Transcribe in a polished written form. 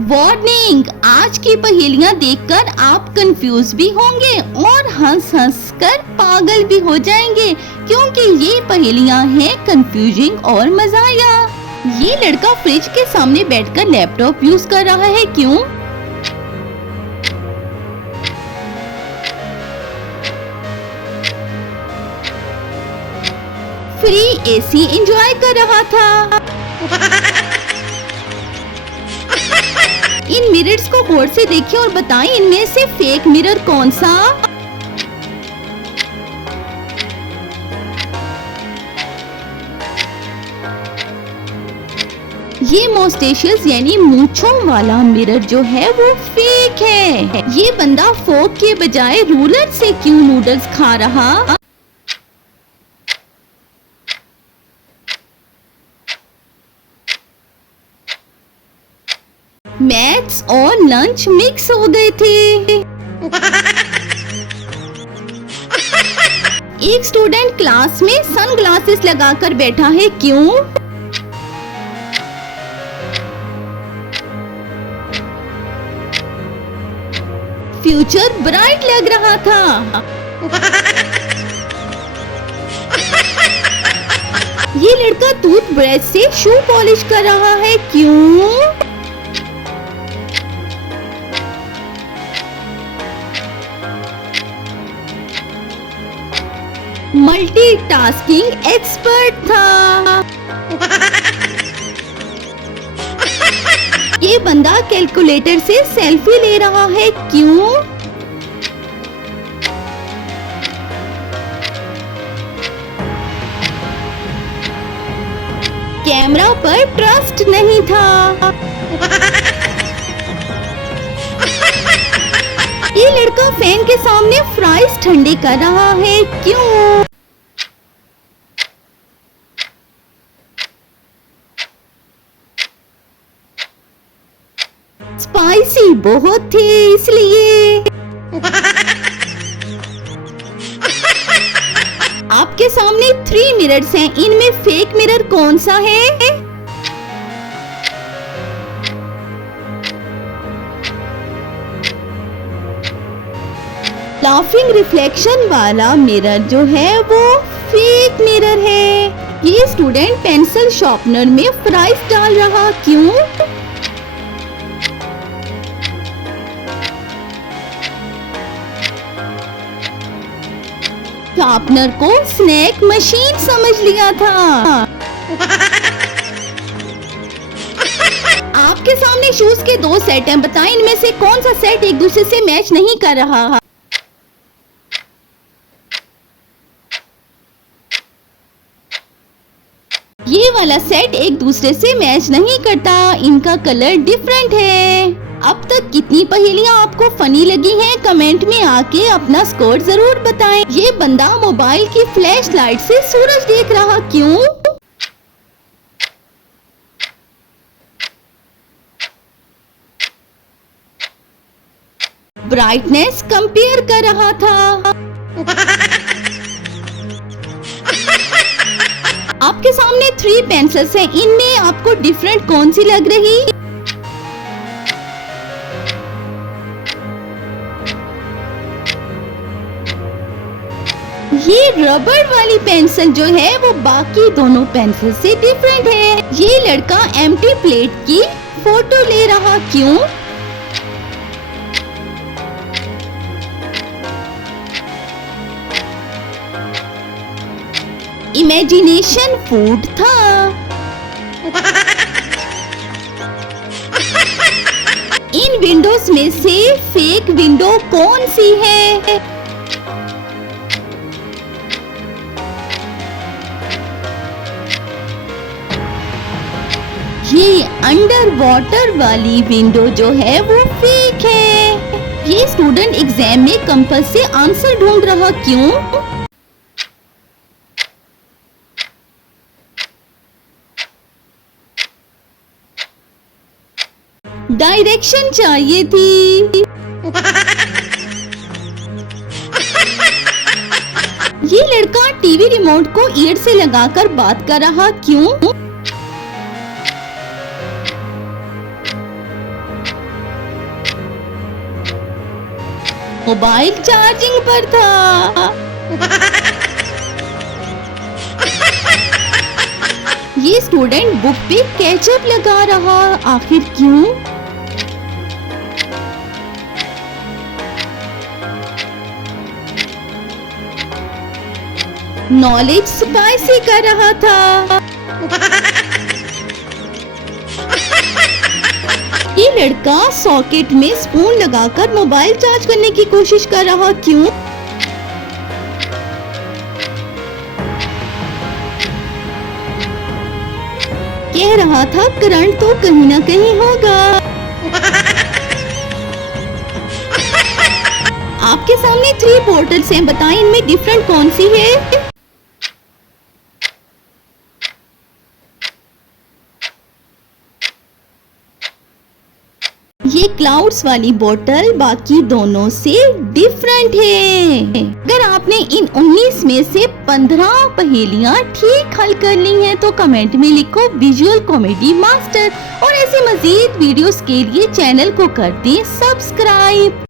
Warning, आज की पहेलियां देखकर आप कंफ्यूज भी होंगे और हंस हंस कर पागल भी हो जाएंगे, क्योंकि ये पहेलियां हैं कंफ्यूजिंग और मजाया। ये लड़का फ्रिज के सामने बैठकर लैपटॉप यूज कर रहा है, क्यों? फ्री एसी एंजॉय कर रहा था। इन मिरर्स को गौर से देखिए और बताएं इनमें से फेक मिरर कौन सा? ये मोस्टेशियस यानी मूंछों वाला मिरर जो है वो फेक है। ये बंदा फोक के बजाय रूलर से क्यों नूडल्स खा रहा? मैथ्स और लंच मिक्स हो गए थे। एक स्टूडेंट क्लास में सनग्लासेस लगाकर बैठा है, क्यों? फ्यूचर ब्राइट लग रहा था। ये लड़का टूथब्रश से शू पॉलिश कर रहा है, क्यों? मल्टीटास्किंग एक्सपर्ट था। ये बंदा कैलकुलेटर से सेल्फी ले रहा है, क्यों? कैमरा पर ट्रस्ट नहीं था। ये लड़का फैन के सामने फ्राइज ठंडे कर रहा है, क्यों? स्पाइसी बहुत थे इसलिए। आपके सामने 3 मिरर्स हैं, इनमें फेक मिरर कौन सा है? लाफिंग रिफ्लेक्शन वाला मिरर जो है वो फेक मिरर है। ये स्टूडेंट पेंसिल शार्पनर में फ्राइज डाल रहा, क्यों? शार्पनर को स्नैक मशीन समझ लिया था। आपके सामने शूज के 2 सेट हैं, बताएं इनमें से कौन सा सेट एक दूसरे से मैच नहीं कर रहा? ये वाला सेट एक दूसरे से मैच नहीं करता, इनका कलर डिफरेंट है। अब तक कितनी पहेलियां आपको फनी लगी हैं? कमेंट में आके अपना स्कोर जरूर बताएं। ये बंदा मोबाइल की फ्लैश लाइट से सूरज देख रहा, क्यों? ब्राइटनेस कंपेयर कर रहा था। आपके सामने 3 पेंसिल्स हैं, इनमें आपको डिफरेंट कौन सी लग रही? ये रबड़ वाली पेंसिल जो है वो बाकी दोनों पेंसिल से डिफरेंट है। ये लड़का एम्प्टी प्लेट की फोटो ले रहा, क्यों? इमेजिनेशन फूड था। इन विंडोज में से फेक विंडो कौन सी है? ये अंडर वाटर वाली विंडो जो है वो फेक है। ये स्टूडेंट एग्जाम में कंपास से आंसर ढूंढ रहा, क्यों? डायरेक्शन चाहिए थी। ये लड़का टीवी रिमोट को ईयर से लगाकर बात कर रहा, क्यों? मोबाइल चार्जिंग पर था। ये स्टूडेंट बुक पे केचप लगा रहा, आखिर क्यों? नॉलेज स्पाइसी कर रहा था। ये लड़का सॉकेट में स्पून लगाकर मोबाइल चार्ज करने की कोशिश कर रहा, क्यों? कह रहा था करंट तो कहीं ना कहीं होगा। आपके सामने 3 पोर्टल्स हैं, बताएं इनमें डिफरेंट कौन सी है? ये क्लाउड्स वाली बोतल बाकी दोनों से डिफरेंट है। अगर आपने इन 19 में से 15 पहेलियां ठीक हल कर ली हैं तो कमेंट में लिखो विजुअल कॉमेडी मास्टर, और ऐसे मजीद वीडियोस के लिए चैनल को कर दें सब्सक्राइब।